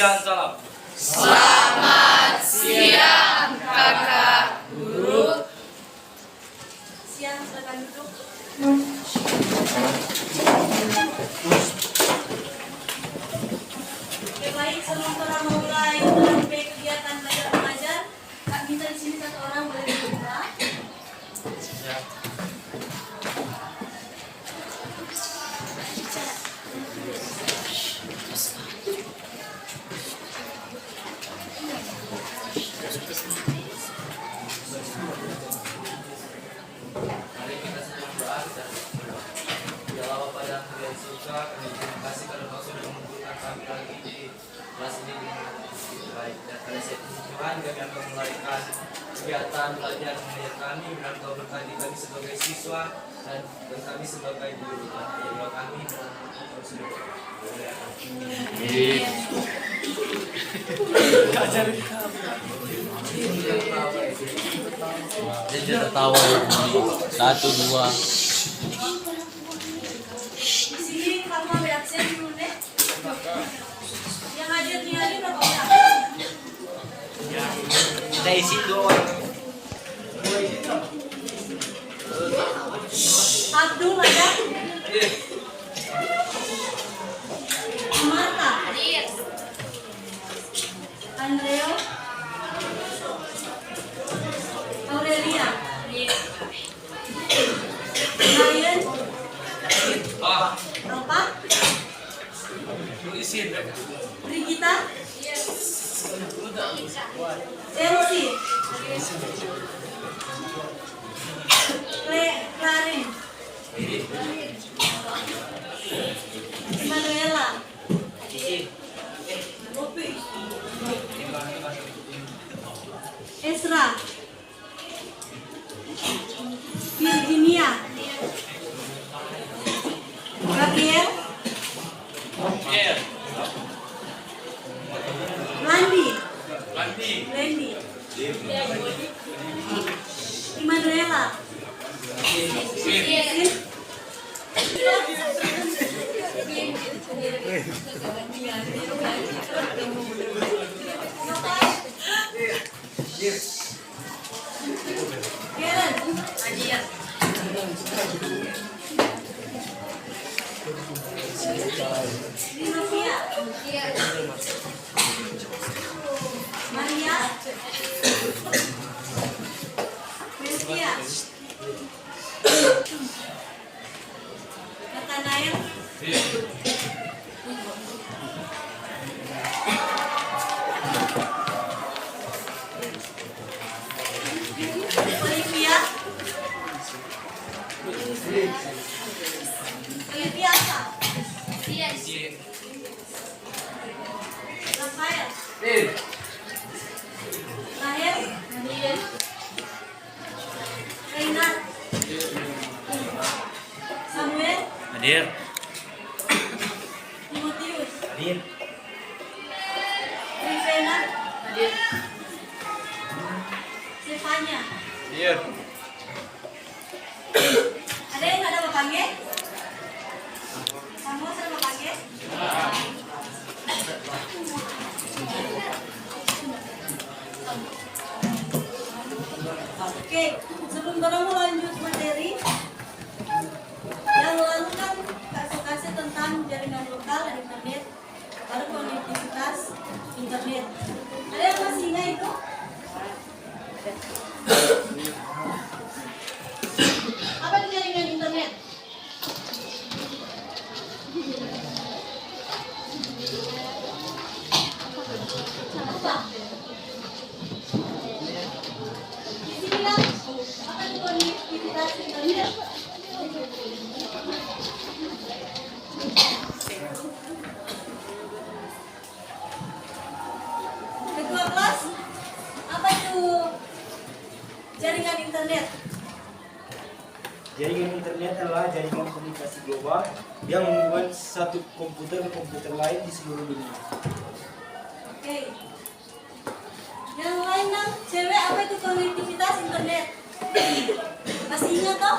Berikan salam. Selamat siang, kakak guru. Siang, silakan duduk. Oke, baik, sebelum kita mulai kegiatan belajar mengajar, Kak minta di sini satu orang boleh dibuka. Mari kita sebelum doa kita berdoa. Ya Allah pada yang surga, kami terima kasih karena Engkau sudah mengumpulkan kami lagi di kelas ini dengan baik. Dan pada saat ini Tuhan kami akan mulaikan kegiatan belajar mengajar kami. Dan Engkau berkati kami sebagai siswa dan kami sebagai guru. Ya Allah kami dan Engkau sudah Dia sudah tahu 1, 2. Di sini kamu ambil absen dulu deh. Yang hadir di hari berapa orang? kita isi 2 orang. Abdul ada? Marta? Andreo? Aurelia? Ryan? Ropa? Brigita? Chelsea? Clarin? Manuela? Opi? Ezra? Virginia? Gabriel? Landy? Immanuela? Maria? Mestia? Nathanael? Olivia? Olivia apa? Rafael? Rahel? Reynard? Samuel? Hadir. Timotius? Hadir. Rivena? Stefania? Ada yang ada bapaknya? Kamu ada bapaknya? Oke, sebelum kamu lanjut materi, yang lalu kan kasih tentang jaringan lokal dan internet, baru konektivitas internet. Ada yang masih ingat itu? Apa itu jaringan internet? Apa? Di sini kan, apa itu konektivitas internet? Ketua kelas, apa itu jaringan internet? Jaringan internet adalah jaringan komunikasi global yang menghubungkan satu komputer ke komputer lain di seluruh dunia. Oke. Yang lain dong, cewek apa itu konektivitas internet? Masih ingat toh?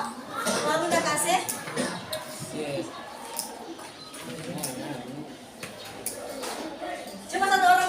Lalu udah kasih? Coba satu orang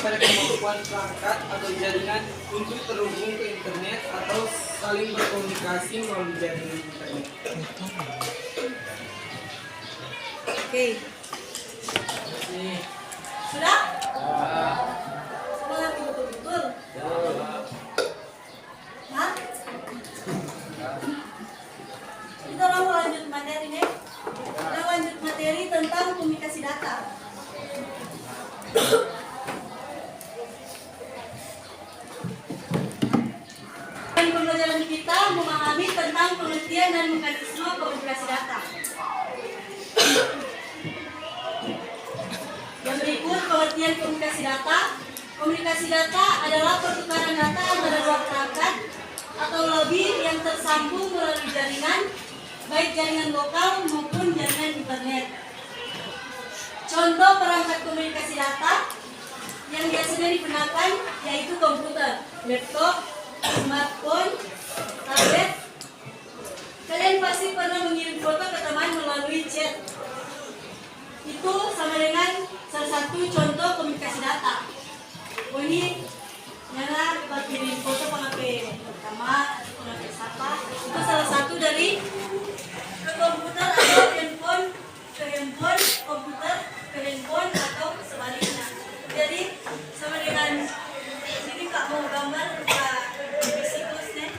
pada kemampuan perangkat atau jaringan untuk terhubung ke internet atau saling berkomunikasi melalui jaringan internet. Oke. Sudah? Semua ngerti betul-betul? Hah? Kita langsung lanjut materi nih. Kita lanjut materi tentang komunikasi data. Dan pembelajaran kita memahami tentang pengertian dan mekanisme komunikasi data. Yang berikut pengertian komunikasi data. Komunikasi data adalah pertukaran data antara dua perangkat atau lebih yang tersambung melalui jaringan, baik jaringan lokal maupun jaringan internet. Contoh perangkat komunikasi data yang biasanya digunakan yaitu komputer, laptop, smartphone, tablet. Kalian pasti pernah mengirim foto ke teman melalui chat. Itu sama dengan salah satu contoh komunikasi data. Oh ini nyala kirim foto pakai pertama, pakai siapa? Itu salah satu dari ke komputer atau handphone ke handphone, komputer ke handphone atau sebaliknya. Jadi sama dengan sini kak mau gambar ke siklusnya.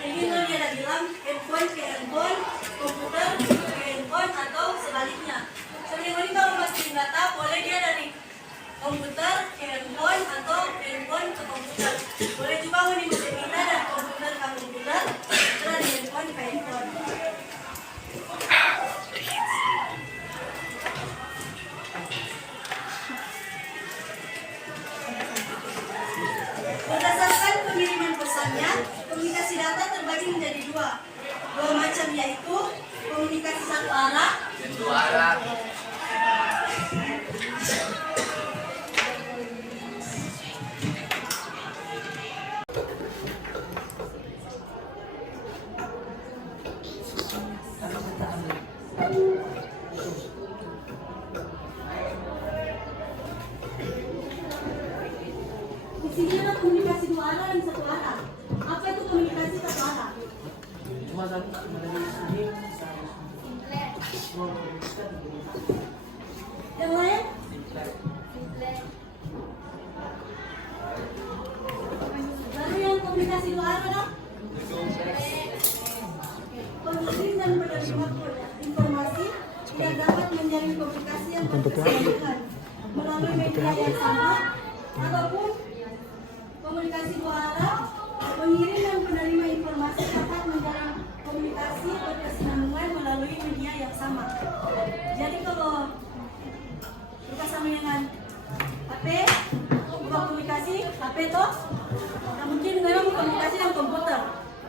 Ini dia ada bilang handphone ke handphone, komputer ke handphone atau sebaliknya. Sebenarnya ini kalau masih data boleh dia dari komputer ke handphone atau handphone ke komputer. Boleh juga ini masih kita dari komputer ke komputer, dari handphone ke handphone. Berdasarkan pengiriman pesannya, komunikasi data terbagi menjadi dua macam, yaitu komunikasi satu arah Dan dua arah. di sini ada komunikasi dua arah dan satu arah. Apa itu komunikasi satu arah? Yang lain? Lalu yang komunikasi dua arah dong? Pengirim dan penerima informasi tidak dapat menjalin komunikasi yang berkesinambungan melalui media yang sama ataupun komunikasi dua arah. Pengirim dan penerima informasi dapat menjalin komunikasi berkesinambungan melalui media yang sama. Jadi kalau kita sama dengan HP, buat komunikasi HP toh, nah mungkin memang komunikasi dengan komputer.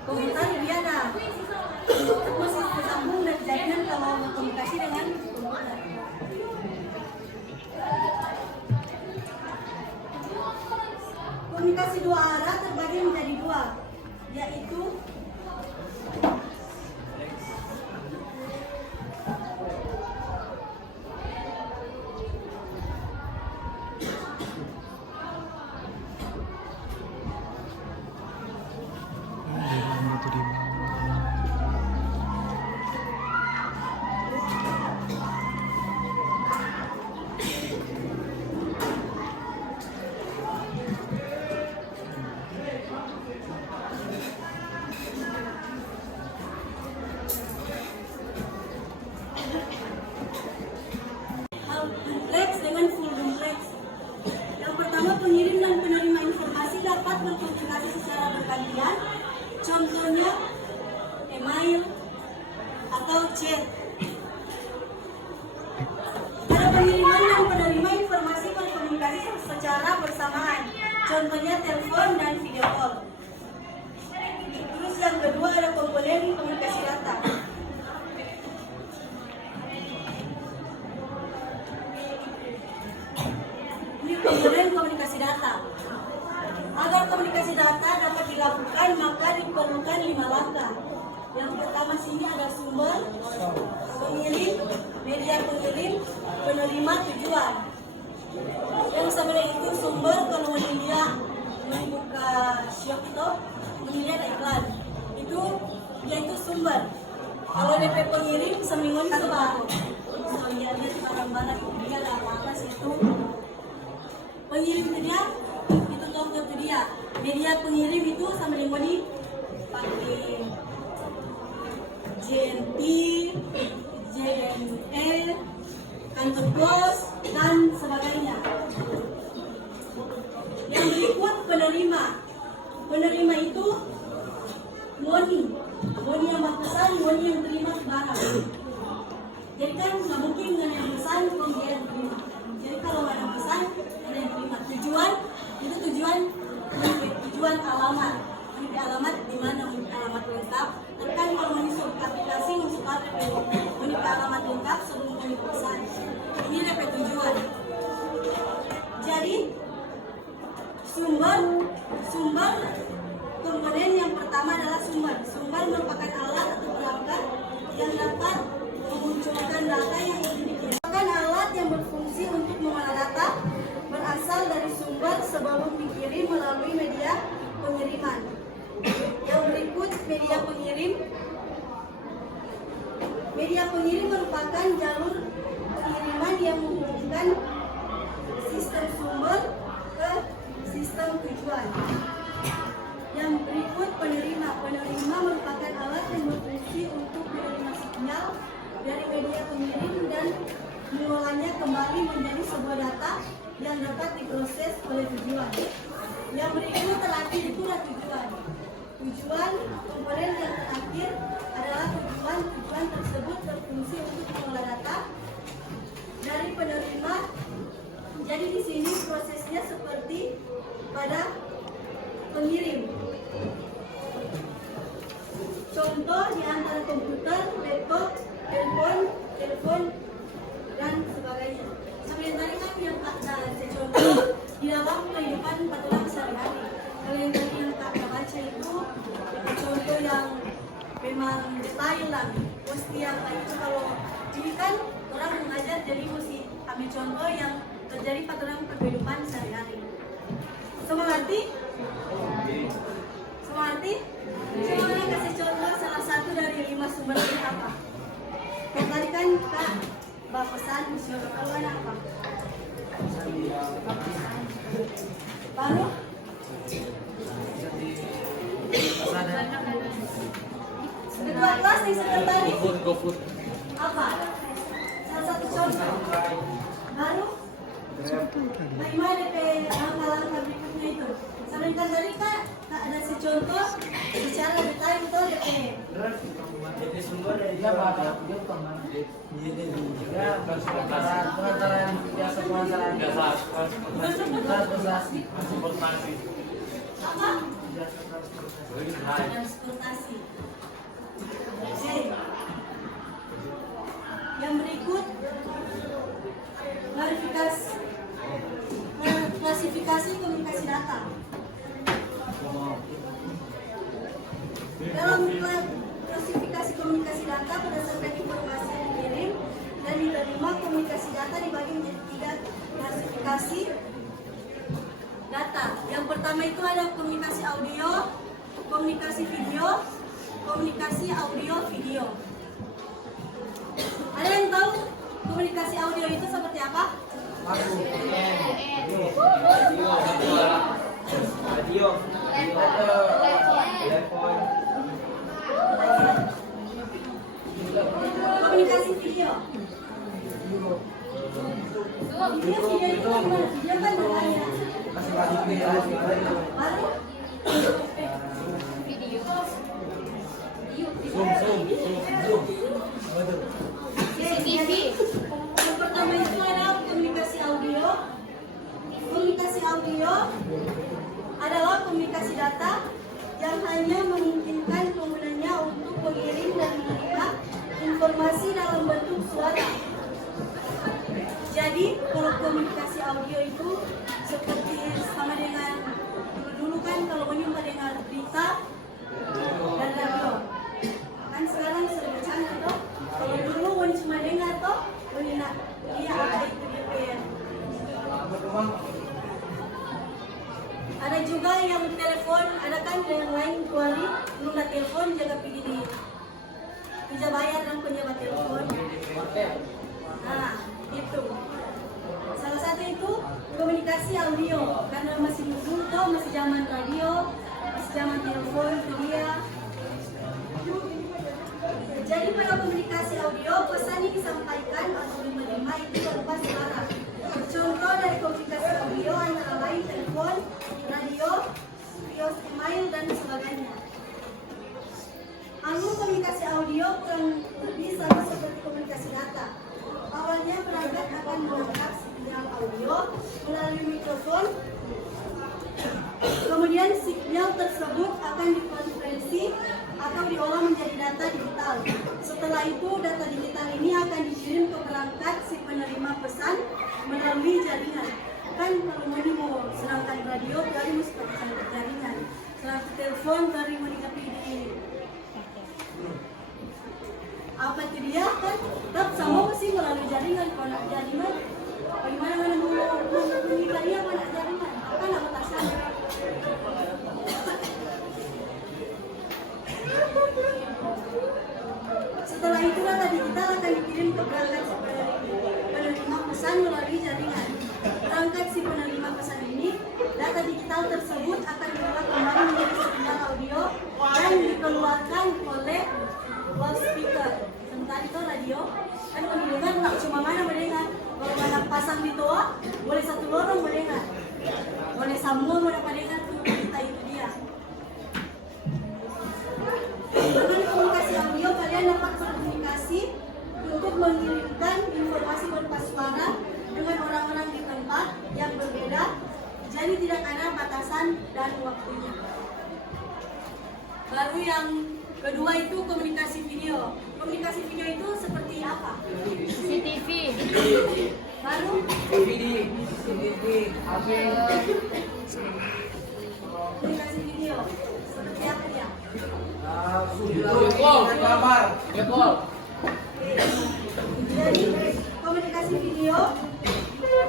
Komputer dia ada mesti tersambung dan jaringan kalau komunikasi dengan komputer. Komunikasi dua arah terbagi menjadi dua, yaitu kompleks dengan full duplex. Yang pertama, pengirim dan penerima informasi dapat berkomunikasi secara bergantian. Contohnya email atau chat. Ada pengiriman dan penerima informasi berkomunikasi secara bersamaan. Contohnya telepon dan video call. Terus yang kedua ada komponen komunikasi data. pemberian komunikasi data. Agar komunikasi data dapat dilakukan, maka diperlukan 5 langkah. Yang pertama sini ada sumber, pengirim, media pengirim, penerima, tujuan. Yang sebenarnya itu sumber kalau dia membuka shop itu melihat iklan. Dia itu sumber. Kalau DP pengirim seminggu itu baru. Soalnya dia barang-barang dia ada apa sih itu. Pengirim itu dia, itu contoh itu dia. Media pengirim itu sama dengan ini pakai JNT, JNE, kantor pos dan sebagainya. Yang berikut penerima. Penerima itu Moni yang berpesan, Moni yang terima barang. Jadi kan nggak mungkin dengan yang pesan kemudian terima. Jadi kalau ada pesan ada yang terima. Tujuan alamat. Ini alamat di mana alamat lengkap. Tapi kan kalau masuk aplikasi masuk ini alamat lengkap sebelum kami pesan. Ini DP tujuan. Jadi sumber komponen yang pertama adalah sumber. Sumber merupakan alat atau perangkat yang dapat memunculkan data yang merupakan alat yang berfungsi untuk mengolah data berasal dari sumber sebelum dikirim melalui media pengiriman. Yang berikut media pengirim. Media pengirim merupakan jalur pengiriman yang menghubungkan sistem sumber ke sistem tujuan. Yang berikut penerima. Penerima merupakan alat yang berfungsi untuk menerima sinyal dari media pengirim dan mengolahnya kembali menjadi sebuah data yang dapat diproses oleh tujuan. Yang berikut terakhir itu adalah tujuan. Tujuan komponen yang terakhir adalah tujuan. Tujuan tersebut berfungsi untuk mengolah data dari penerima. Jadi di sini prosesnya seperti pada pengirim. Contoh di antara komputer, laptop, telepon dan sebagainya. Seperti tadi kan yang saya contoh di dalam kehidupan patulang sehari-hari. Kalau yang tadi yang Kak baca itu contoh yang memang detail lah. Mesti yang kayak itu kalau ini kan orang mengajar jadi mesti ambil contoh yang terjadi patulang kehidupan sehari-hari. Semangat? Coba kasih contoh salah satu dari 5 sumber ini apa? Yang tadi kan Kak pesan kalau ada apa? Baru? Kedua kelas nih sebentar tadi? GoFood. Apa? Salah satu contoh. Baru? Bagaimana DP langkah-langkah berikutnya itu? Sebentar tadi Kak ada si contoh bicara detail betul DP. Jadi sumber dari dia apa? Dia pengantar pengantaran biasa pengantaran transportasi. Apa? Transportasi. Oke. Yang berikut klasifikasi komunikasi data. Dalam klasifikasi komunikasi data berdasarkan informasi yang dikirim dan diterima, komunikasi data dibagi menjadi 3 klasifikasi data. Yang pertama itu ada komunikasi audio, komunikasi video, komunikasi audio video. Ada yang tahu komunikasi audio itu seperti apa? Radio, telepon. Komunikasi video. Video itu apa? Video kan berlayar. Baru? Zoom. TV. Yang pertama itu adalah komunikasi audio. Komunikasi audio adalah komunikasi data yang hanya memungkinkan penggunanya untuk mengirim dan menerima informasi dalam bentuk suara. Jadi Jadi kalau komunikasi audio itu seperti sama dengan dulu kan kalau mendengar berita dan radio. Kan sekarang serba canggih toh. Kalau dulu cuma dengar toh, nak dia ada itu dia. Ada juga yang telepon, ada kan yang lain kecuali nunda telepon jaga pergi di bisa bayar dan penyewa telepon. Nah, itu. Salah satu itu komunikasi audio karena masih dulu tuh masih zaman radio, masih zaman telepon itu dia. Jadi pada komunikasi audio pesan yang disampaikan atau diterima itu berupa suara. Contoh dari komunikasi audio antara lain telepon, radio, video, email dan sebagainya. Alur komunikasi audio kurang lebih sama seperti komunikasi data. Awalnya perangkat akan menangkap sinyal audio melalui mikrofon. Kemudian sinyal tersebut akan dikonversi atau diolah menjadi data digital. Setelah itu data digital ini akan dikirim ke perangkat si penerima pesan melalui jaringan. Kan kalau mau sedangkan radio kali mesti pakai jaringan. Sedangkan telepon kali mau dikapi di apa itu dia kan tetap sama sih melalui jaringan. Kalau nak jaringan bagaimana mana mau menghubungi dia mana jaringan apa nak batasan. Setelah itu data digital akan dikirim ke perangkat si penerima pesan melalui jaringan. Perangkat si penerima pesan ini, data digital tersebut akan diolah kembali menjadi sinyal audio dan dikeluarkan oleh loudspeaker. Sementara itu radio kan mendengar tak cuma mana mendengar. Kalau mana pasang di toa boleh satu lorong mendengar, boleh sambung mendengar tuh kita itu dia. Dengan komunikasi audio kalian dapat berkomunikasi untuk mengirimkan informasi berupa suara dengan orang-orang di tempat yang berbeda, jadi tidak ada batasan dan waktunya. Lalu yang kedua itu komunikasi video. Komunikasi video itu seperti apa? CCTV. Lalu komunikasi video seperti apa dia? Jadi komunikasi video,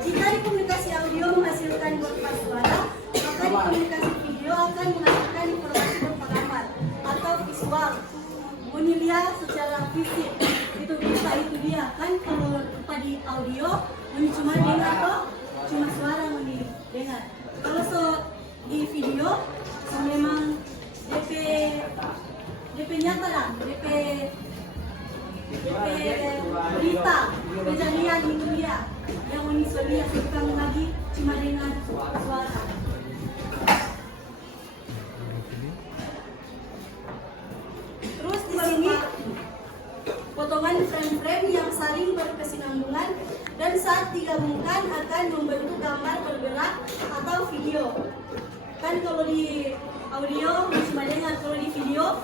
jika di komunikasi audio menghasilkan berupa suara, maka di komunikasi video akan menghasilkan informasi berupa gambar atau visual. Menilai secara fisik itu bisa itu dia kan kalau di audio cuma dengar kok cuma suara mendengar. Kalau di video memang DP nyata lah, DP berita kejadian itu dia yang menisbahkan bukan lagi cuma dengan suara. Terus di sini potongan frame-frame yang saling berkesinambungan dan saat digabungkan akan membentuk gambar bergerak atau video. Kan kalau di audio cuma dengar, kalau di video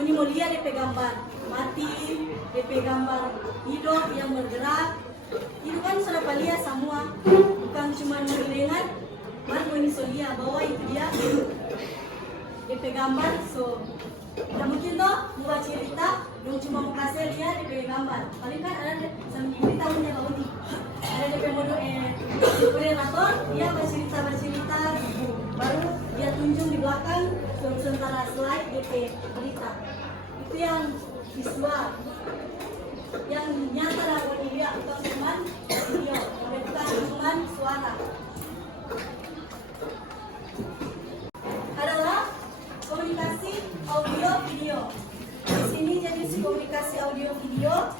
mau lihat DP gambar mati, DP gambar hidup yang bergerak. Itu kan sudah lihat semua, bukan cuma mendengar, baru lihat bahwa itu dia DP gambar. So tidak mungkin toh buat cerita dong cuma mau kasih dia DP gambar. Paling kan ada cerita punya bau nih, ada DP moderator dia bercerita baru dia tunjuk di belakang sementara slide DP berita. Itu yang visual, yang nyata lah dia bukan cuma video, bukan cuma suara. Adalah komunikasi audio video. Di sini jenis komunikasi audio video.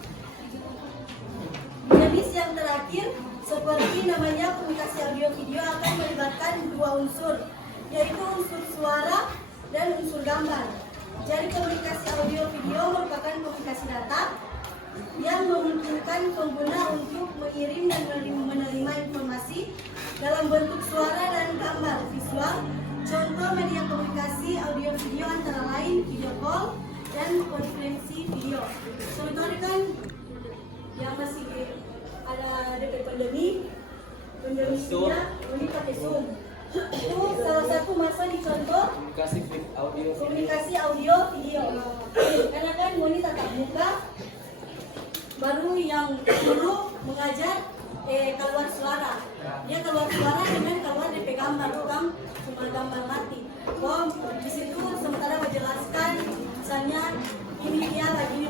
Jenis yang terakhir seperti namanya komunikasi audio video akan melibatkan dua unsur, yaitu unsur suara dan unsur gambar. Jadi komunikasi audio video merupakan komunikasi data yang memungkinkan pengguna untuk mengirim dan menerima informasi dalam bentuk suara dan gambar visual. Contoh media komunikasi audio video antara lain video call dan konferensi video. Contohnya kan yang masih ada DP pandemi, ininya ini pakai Zoom. Itu salah satu masa dicontoh komunikasi audio video. Karena kan Moni tatap muka, baru yang dulu mengajar keluar suara. Dia keluar suara dengan keluar DP gambar, bukan cuma gambar mati. Di situ sementara menjelaskan misalnya ini dia begini.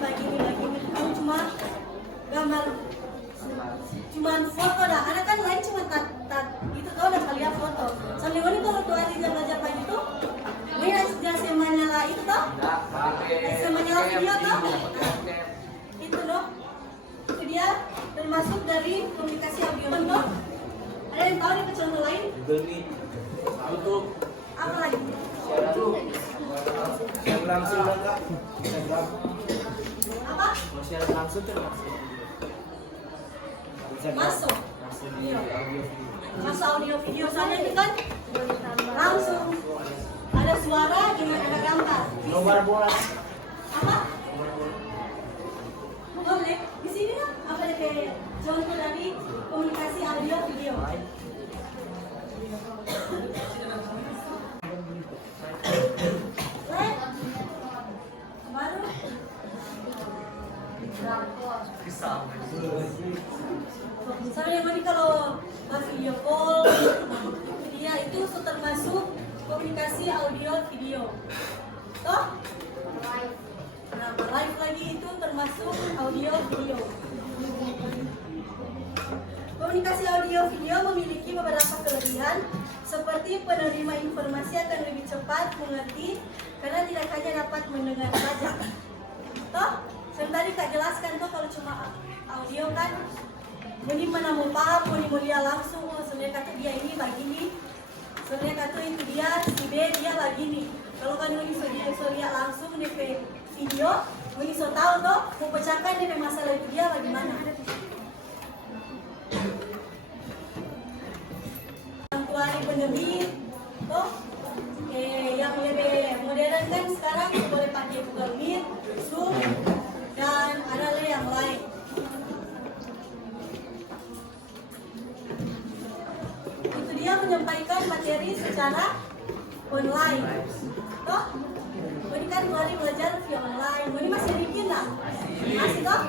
Kamu cuma gambar, cuma foto dah. Karena kan lain cuma tat itu kau udah lihat foto. Sambil ini tuh waktu hari dia belajar pagi itu, ini dia semanyala itu toh, semanyala video toh, itu loh. Itu dia termasuk dari komunikasi audio toh. Ada yang tahu nih contoh lain? Google Meet, YouTube, Apa lagi? yang langsung enggak? Apa? Mau share langsung tuh Masuk. Masuk audio video soalnya itu kan langsung ada suara dengan ada gambar. Nomor bola. Apa? Boleh. Di sini kan apa kayak contoh dari komunikasi audio video. Baru misalnya ini kalau video call, dia itu termasuk komunikasi audio video. Toh? Nah, live lagi itu termasuk audio video. Komunikasi audio video memiliki beberapa kelebihan seperti penerima informasi akan lebih cepat mengerti karena tidak hanya dapat mendengar saja. Toh? Yang tadi Kak jelaskan tuh kalau cuma audio kan Moni mana mau paham, Moni mau lihat langsung, sebenarnya kata dia ini begini, sebenarnya kata itu dia, si B dia begini. Kalau kan Moni so lihat langsung DP video, Moni so tahu tuh mau pecahkan DP masalah itu dia bagaimana. Santuari penerbit, tuh yang lebih modern kan sekarang boleh pakai Google Meet, Zoom, dan ada lagi yang lain. Itu dia menyampaikan materi secara online. Toh? Ini kan hari belajar via online. Ini masih bikin lah? Masih toh?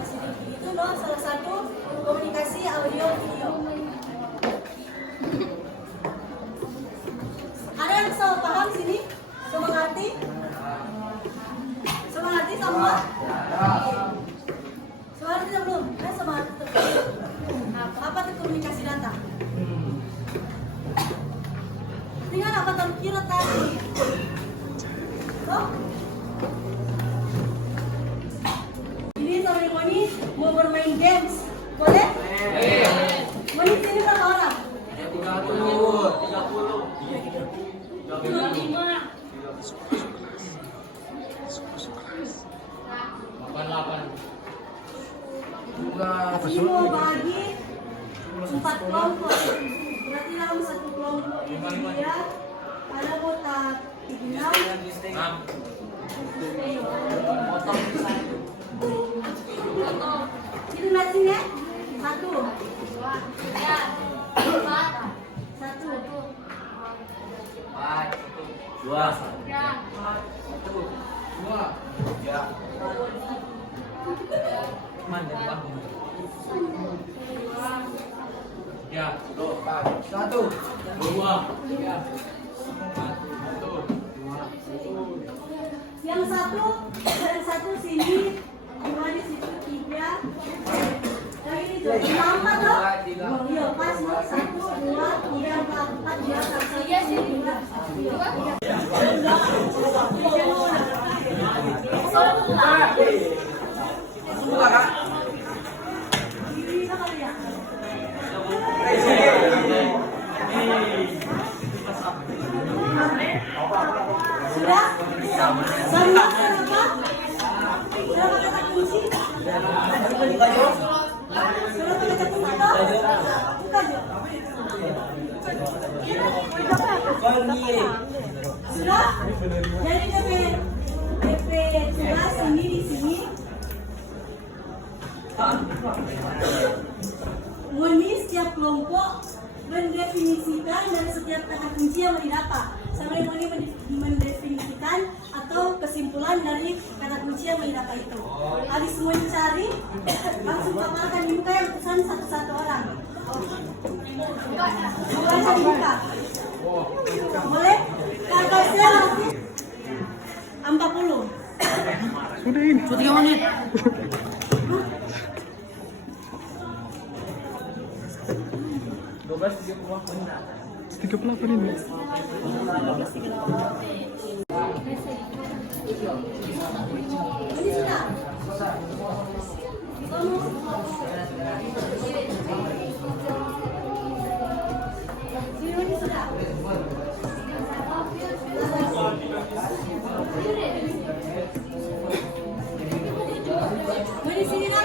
Masih bikin. Itu loh salah satu komunikasi audio video. Ada yang bisa paham sini? Bisa mengerti? Semangat semua? Semangat belum? Semangat apa itu komunikasi data? Tinggal apa tahu kira tadi? Oh? Ini sore Moni mau bermain games, boleh? Moni sini berapa orang? 8. Ini mau bagi 4 kelompok. Berarti dalam satu kelompok ini dia ada kotak 6. Itu nasinya 1, 2. Yang satu sini, 2 di situ 3. Lagi ini tuh 4 toh? Iya pas 1, 2, 3, 4, 4 dia satu. Iya sih. Semua kak. Sudah? Sama kenapa? Sudah pakai kata kunci? Sudah pakai kata kunci toh? Buka Jo. Sudah? Jadi DP tugas ini di sini. Moni setiap kelompok mendefinisikan dari setiap kata kunci yang didapat. Sama yang ini mendefinisikan atau kesimpulan dari kata kunci yang didapat itu. Habis semua dicari, langsung paparkan di muka yang pesan satu-satu orang. Mulai dibuka. Boleh? Kakaknya nanti 40. Sudah ini. 3 menit. Tiga pelapan ini. Ini sudah. Ini sudah. Di sini nak.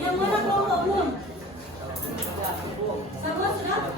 Yang mana kelompok belum? Sama sudah?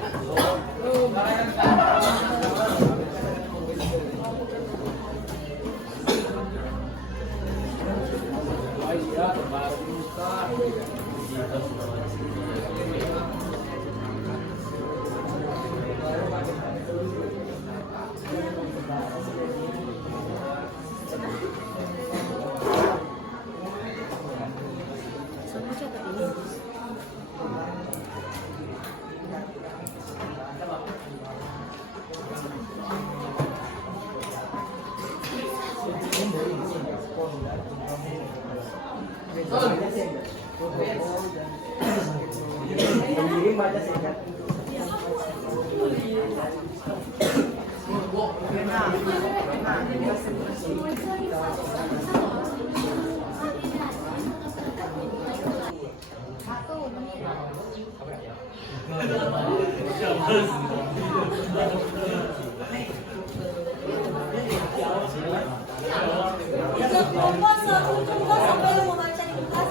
Kelompok satu tunggu sampai yang mau baca di kelas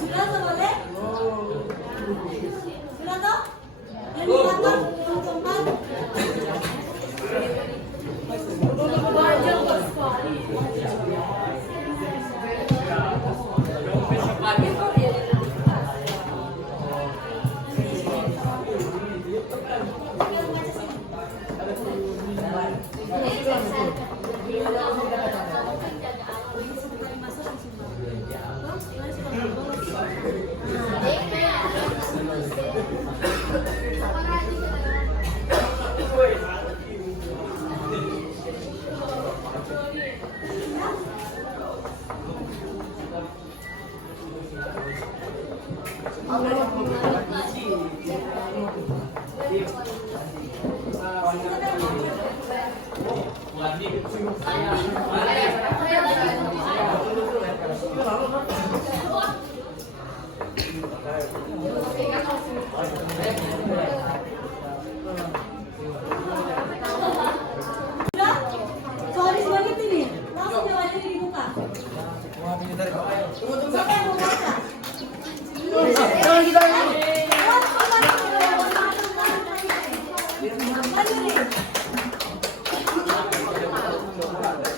sudah tak boleh? Sudah tak? Yang dikatakan kelompok 1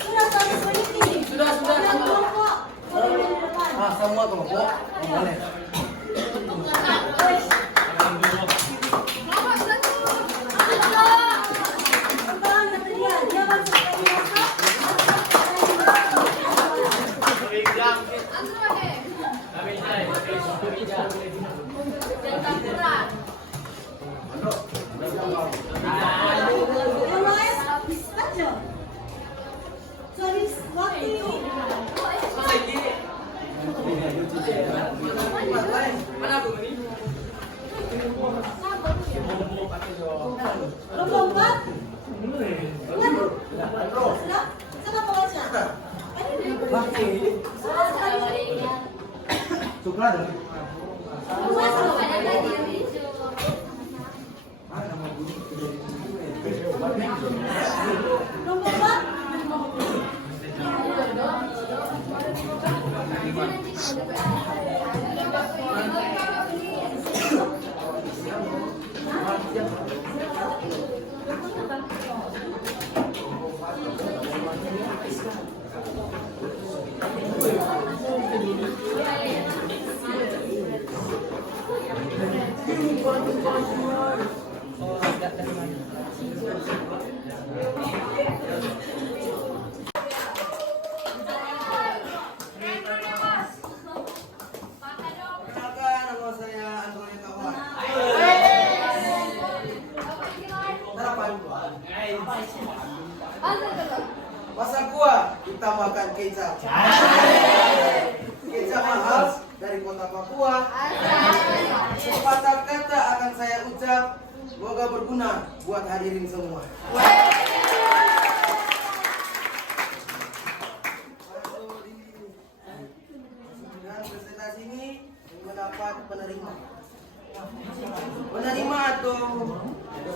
Sudah sampai banyak ini. Sudah. Kelompok. Boleh di depan. Semua kelompok. Boleh. Masa gua kita makan kecap. Kecap mahal dari kota Papua. Sepatah kata akan saya ucap, semoga berguna buat hadirin semua. Dan presentasi ini mendapat penerima. Penerima atau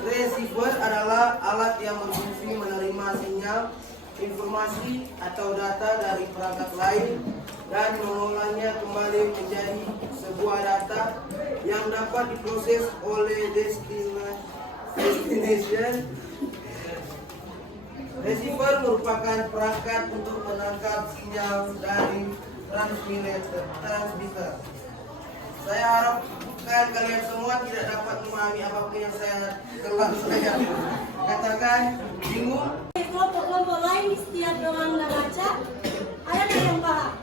receiver adalah alat yang berfungsi menerima sinyal, informasi atau data dari perangkat lain dan mengolahnya kembali menjadi sebuah data yang dapat diproses oleh destination. Receiver merupakan perangkat untuk menangkap sinyal dari transmitter. Saya harapkan kalian semua tidak dapat memahami apapun yang saya katakan. Bingung? Kelompok-kelompok lain di setiap ruang baca, ada yang paham?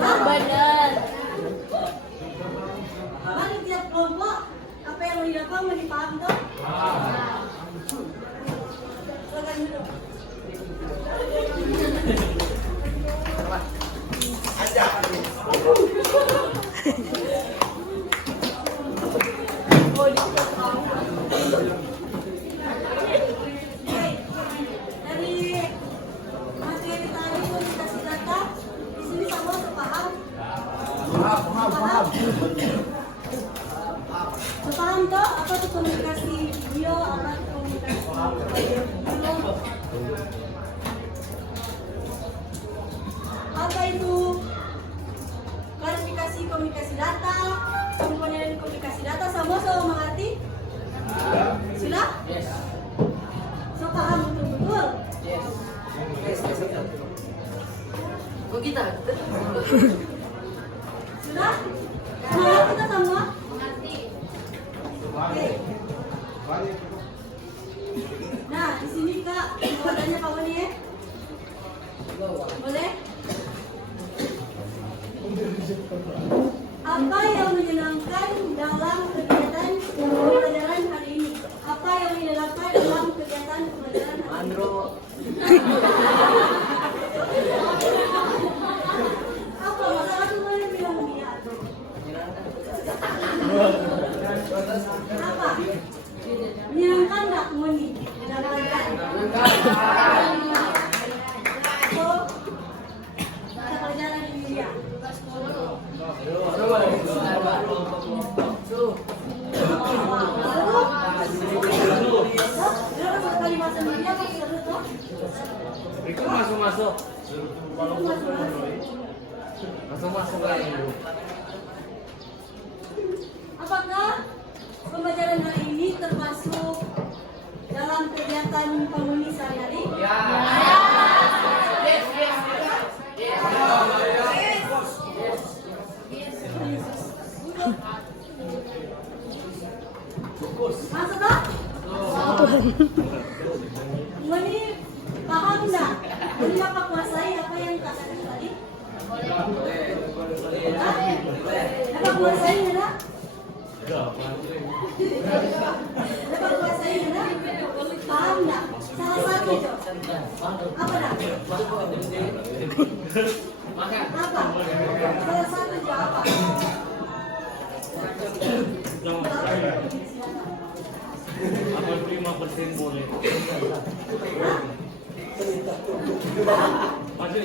Benar. Mari tiap kelompok apa yang dilakukan mau dipaham tuh? Silakan dulu. Dari materi tadi komunikasi data, di sini semua sepaham? Paham. Sepaham toh apa itu komunikasi video, apa itu komunikasi video? Apa itu klarifikasi komunikasi data, komponen komunikasi data, semua mengerti? Sudah? Yes. So paham betul-betul? Yes. Kok kita? Sudah? Semangat kita semua? Mengerti. Oke. Nah, di sini Kak, kodenya Pak Boni ya? Boleh? Apa yang menyenangkan dalam kegiatan pembelajaran hari ini? Apa yang menyenangkan dalam kegiatan pembelajaran hari ini? Apa masalah itu boleh bilang dia? Apa? Menyenangkan nggak Moni? Menyenangkan. So, mata pelajaran ini dia. Itu masuk. Masuk lagi. Apakah pembelajaran hari ini termasuk kebutuhan penghuni sehari-hari? Masuk tak? Ini paham enggak? Ini apa kuasai apa yang katakan tadi? Apa kuasai enggak? Apa kuasai enggak? Paham enggak? Salah satu Jo. Apa dah? Apa? Salah satu Jo apa? Apa 5% boleh? Maju.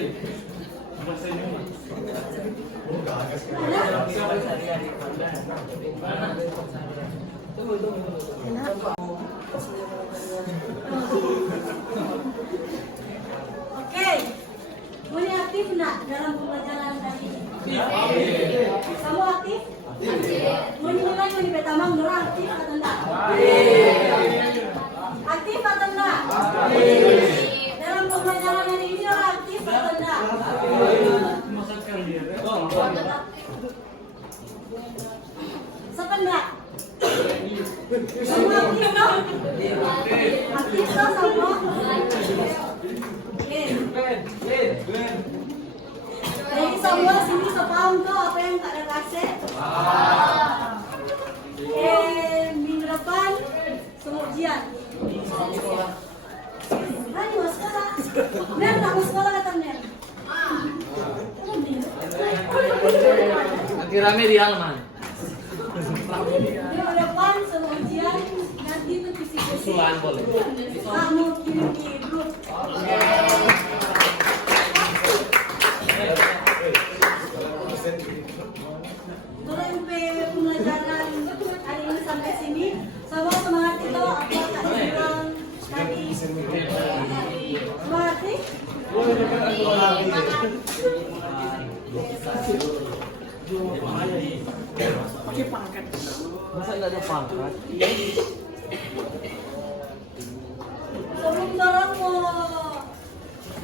Masa ini. Oke. Mulai aktif enggak dalam pembelajaran tadi? Kamu aktif? Mau nilai mau pertama menurut aktif atau enggak? Aktif atau enggak? Dalam pembelajaran hari ini orang aktif atau enggak? Siapa enggak? Semua aktif dong? Aktif dong semua? Oke. Jadi semua sini sepaham tuh apa yang tak ada kasih? Minggu depan semua ujian. Ayo mau sekolah. Nen tak mau sekolah kata Nen. Nanti rame di halaman. Minggu depan semua ujian. Nanti itu kisi-kisi. Usulan boleh. Kamu kirim di grup. Pembelajaran hari ini sampai sini sama semangat itu apa tak bilang tadi semangat Pakai pangkat. Masa nggak ada pangkat? sebelum dorong mau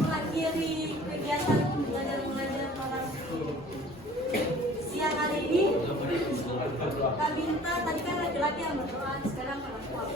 mengakhiri kegiatan belajar mengajar kelas siang hari ini Kak Binta tadi kan laki-laki yang berdoa sekarang perempuan.